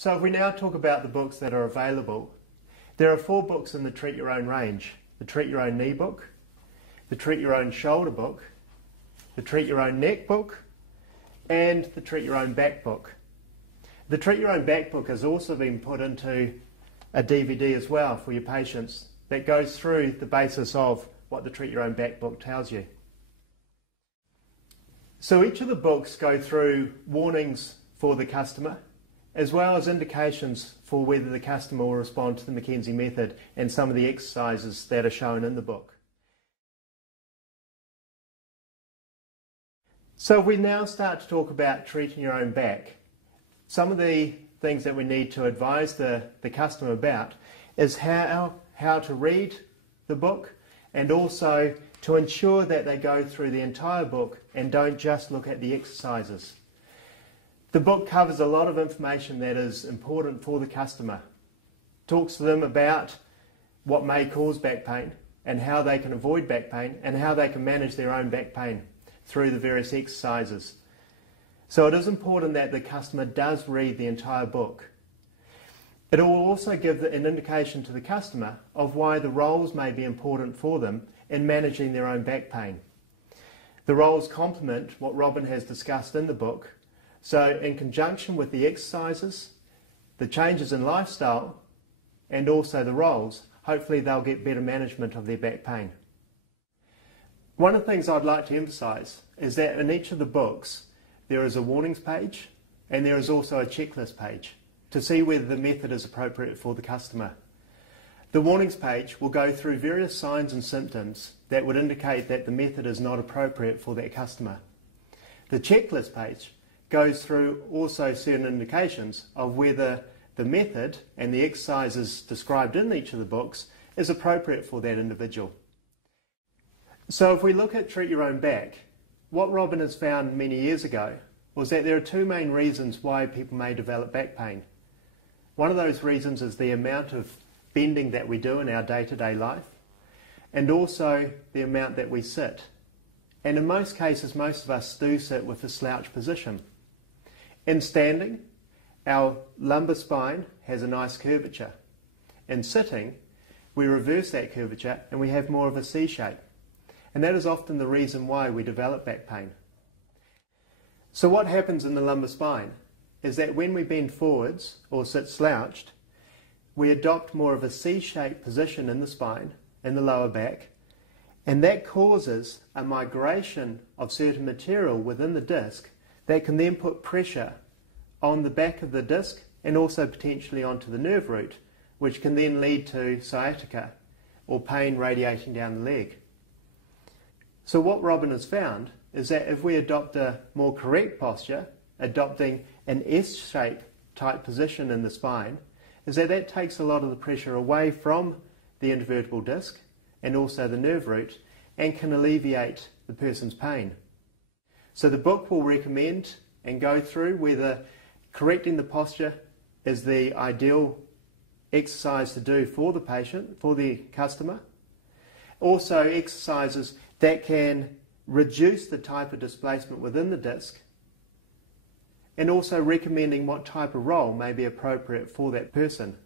So if we now talk about the books that are available, there are 4 books in the Treat Your Own range. The Treat Your Own Knee book, the Treat Your Own Shoulder book, the Treat Your Own Neck book, and the Treat Your Own Back book. The Treat Your Own Back book has also been put into a DVD as well for your patients that goes through the basis of what the Treat Your Own Back book tells you. So each of the books go through warnings for the customer, as well as indications for whether the customer will respond to the McKenzie method and some of the exercises that are shown in the book. So if we now start to talk about treating your own back, some of the things that we need to advise the customer about is how to read the book, and also to ensure that they go through the entire book and don't just look at the exercises. The book covers a lot of information that is important for the customer. Talks to them about what may cause back pain and how they can avoid back pain and how they can manage their own back pain through the various exercises. So it is important that the customer does read the entire book. It will also give an indication to the customer of why the roles may be important for them in managing their own back pain. The roles complement what Robin has discussed in the book. So in conjunction with the exercises, the changes in lifestyle, and also the roles, hopefully they'll get better management of their back pain. One of the things I'd like to emphasise is that in each of the books there is a warnings page and there is also a checklist page to see whether the method is appropriate for the customer. The warnings page will go through various signs and symptoms that would indicate that the method is not appropriate for that customer. The checklist page goes through also certain indications of whether the method and the exercises described in each of the books is appropriate for that individual. So if we look at Treat Your Own Back, what Robin has found many years ago was that there are 2 main reasons why people may develop back pain. One of those reasons is the amount of bending that we do in our day-to-day life, and also the amount that we sit. And in most cases, most of us do sit with a slouch position. In standing, our lumbar spine has a nice curvature. In sitting, we reverse that curvature and we have more of a C shape. And that is often the reason why we develop back pain. So what happens in the lumbar spine is that when we bend forwards or sit slouched, we adopt more of a C-shaped position in the spine, in the lower back, and that causes a migration of certain material within the disc that can then put pressure on the back of the disc and also potentially onto the nerve root, which can then lead to sciatica or pain radiating down the leg. So what Robin has found is that if we adopt a more correct posture, adopting an S-shape type position in the spine, is that takes a lot of the pressure away from the intervertebral disc and also the nerve root and can alleviate the person's pain. So the book will recommend and go through whether correcting the posture is the ideal exercise to do for the patient, for the customer. Also exercises that can reduce the type of displacement within the disc, and also recommending what type of role may be appropriate for that person.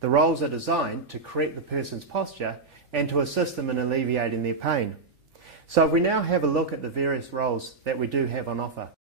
The roles are designed to correct the person's posture and to assist them in alleviating their pain. So if we now have a look at the various roles that we do have on offer.